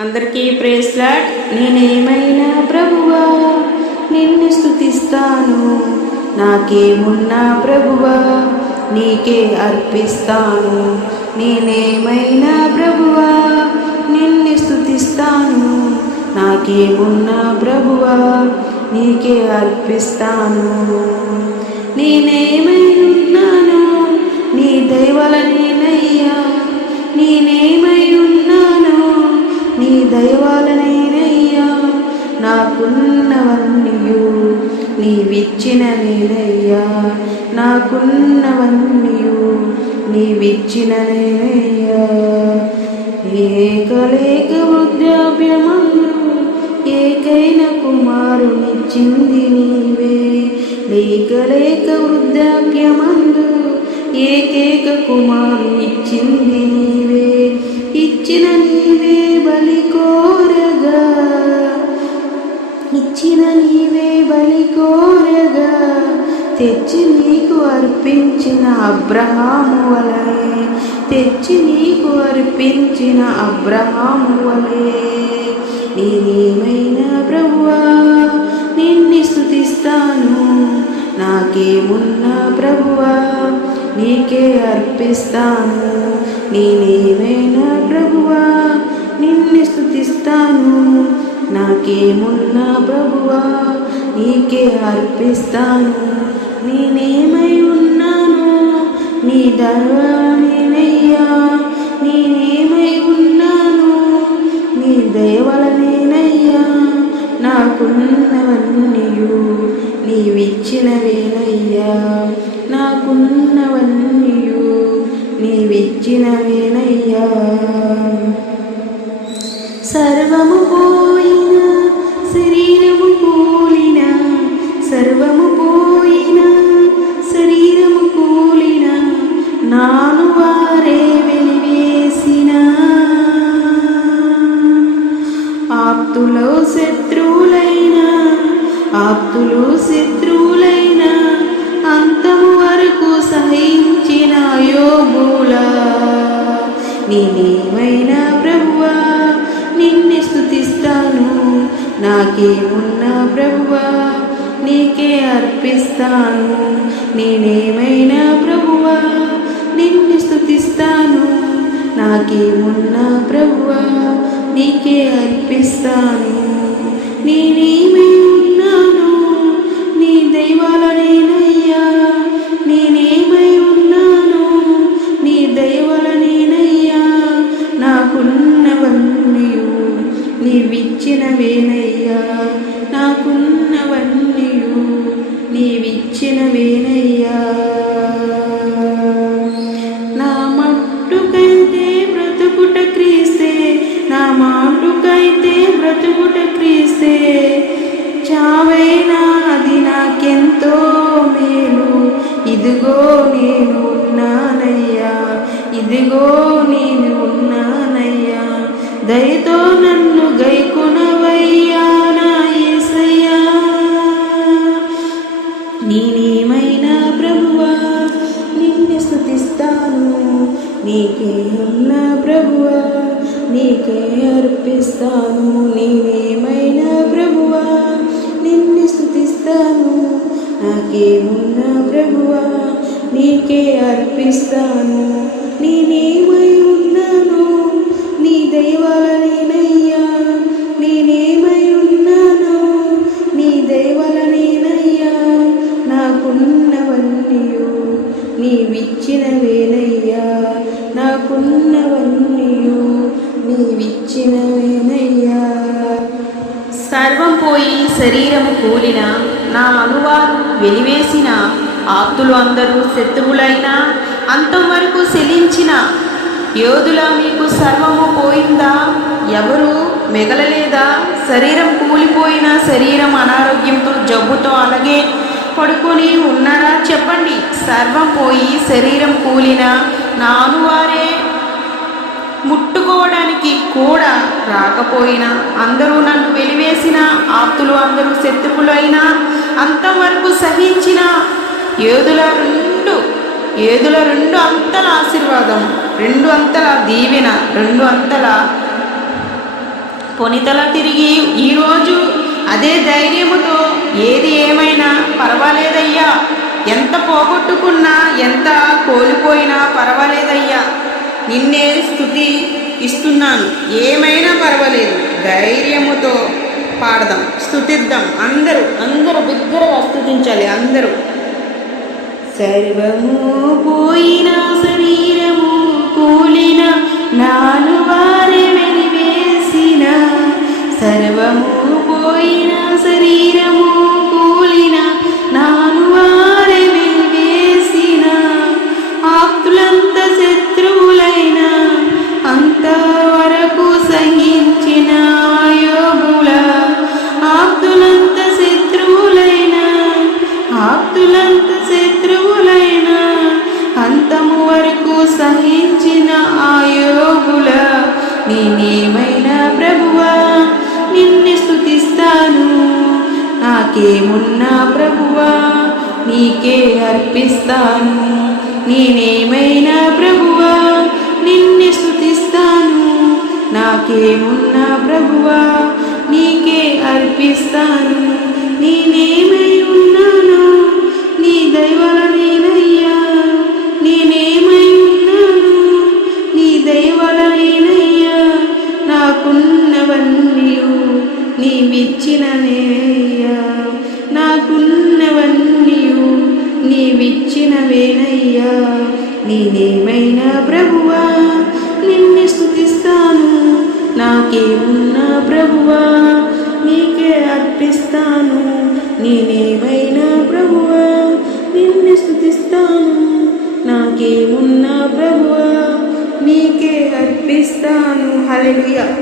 అందరికీ ప్రేస్లాడ్ నేనేమైనా ప్రభువా? నిన్ను స్థుతిస్తాను నాకేమున్నా ప్రభువా? నీకే అర్పిస్తాను. నేనేమైనా ప్రభువా? నిన్ను స్థుతిస్తాను నాకేమున్నా ప్రభువా? నీకే అర్పిస్తాను. నేనేమై ఉన్నాను నీ దైవలని నీ దైవాలనేనయ్యా నాకున్నవన్నీయు నీవిచ్చిన నేనయ్యా నాకున్నవన్నీయు నీవిచ్చిన నేనయ్యా. ఏకలేక వృద్ధాప్యమందు ఏకైన కుమారునిచ్చింది నీవే. లేకలేక వృద్ధాప్యమందు ఏకైక కుమారునిచ్చింది నీవే. ఇచ్చిన నీవే బలి ఇచ్చిన నీవే బలి కోరగా తెచ్చి నీకు అర్పించిన అబ్రహాము వలే తెచ్చి నీకు అర్పించిన అబ్రహాము వలే. నేనేమైనా ప్రభువా నిన్ను స్థుతిస్తాను నాకేమున్నా ప్రభువా నీకే అర్పిస్తాను. నేనేమైనా ప్రభువా నిన్ను స్థుతిస్తాను నాకేమున్నా ప్రభువా నీకే అర్పిస్తాను. నేనేమై ఉన్నాను నీ దైవలనేనయ్యా నేనేమై ఉన్నాను నీ దయవలనేనయ్యా నాకున్నవన్నీయు నీవిచ్చినవేనయ్యా. నాకున్నవన్నీయు నీవిచ్చినవేనయ్యా. సర్వము నేనేమైనా ప్రభువా నిన్ను స్థుతిస్తాను నాకేమున్నా ప్రభువా నీకే అర్పిస్తాను. నేనేమైనా ప్రభువా నిన్ను స్థుతిస్తాను నాకేమున్నా ప్రభువా నీకే అర్పిస్తాను. నేనే నీవిచ్చినవేనయ్యా. నా మట్టుకైతే బ్రతుకుట క్రీస్తే నా మాటుకైతే బ్రతుకుట క్రీస్తే. చావైనా అది నాకెంతో మేలు. ఇదిగో నేను ఉన్నానయ్యా ఇదిగో నేను ఉన్నానయ్యా దయతో నన్ను నీకే అర్పిస్తాను. నీవేమైనా ప్రభువా నిన్ను స్థుతిస్తాను నాకేమున్న ప్రభువా నీకే అర్పిస్తాను. నేనేమై ఉన్నాను నీ దైవాల నేనయ్యా. నేనేమై ఉన్నాను నీ దైవాల నేనయ్యా. నాకున్నవన్నీయు నీవిచ్చినవేనయ్యా నాకున్నవన్నీయు నీవిచ్చినవేనయ్యా. సర్వం పోయి శరీరము కూలిన నా అనువాదం వెలివేసిన ఆప్తులు అందరూ శత్రువులైన అంతం వరకు శలించిన యోధుల మీకు సర్వము పోయిందా? ఎవరు మిగలలేదా? శరీరం కూలిపోయిన శరీరం అనారోగ్యంతో జబ్బుతో అలాగే పడుకొని ఉన్నారా? చెప్పండి. సర్వం పోయి శరీరం కూలిన నానువారే ముట్టుకోవడానికి కూడా రాకపోయినా అందరూ నన్ను వెలివేసిన ఆప్తులు అందరూ శత్రువులైనా అంతవరకు సహించిన ఏదుల రెండు ఏదుల రెండు అంతల ఆశీర్వాదం రెండు అంతల దీవెన రెండు అంతల పొనితల తిరిగి ఈరోజు అదే ధైర్యముతో ఏది ఏమైనా పర్వాలేదయ్యా. ఎంత పోగొట్టుకున్నా ఎంత కోల్పోయినా పర్వాలేదయ్యా. నిన్నే స్థుతి ఇస్తున్నాను. ఏమైనా పర్వాలేదు. ధైర్యముతో పాడదాం. స్థుతిద్దాం అందరూ అందరూ బిగ్గరగా స్థుతించాలి అందరూ. సర్వము పోయిన శరీరము కూలిన నాను వారి వెలివేసిన సర్వము పోయిన శరీరము సహించిన ఆ యోగుల నేనేమైనా ప్రభువా? నిన్ను స్థుతిస్తాను నాకేమున్నా ప్రభువా? నీకే అర్పిస్తాను. నేనేమైనా ప్రభువా? నిన్ను స్థుతిస్తాను నాకేమున్నా ప్రభువా? నీకే అర్పిస్తాను. నేనేమై నీవిచ్చినవేనయ్యా నేనేమైనా ప్రభువా? నిన్ను స్థుతిస్తాను నాకేమున్నా ప్రభువా? నీకే అర్పిస్తాను నేనేమైనా ప్రభువా? నిన్ను స్థుతిస్తాను నాకేమున్నా ప్రభువా? నీకే అర్పిస్తాను. హల్లెలూయా.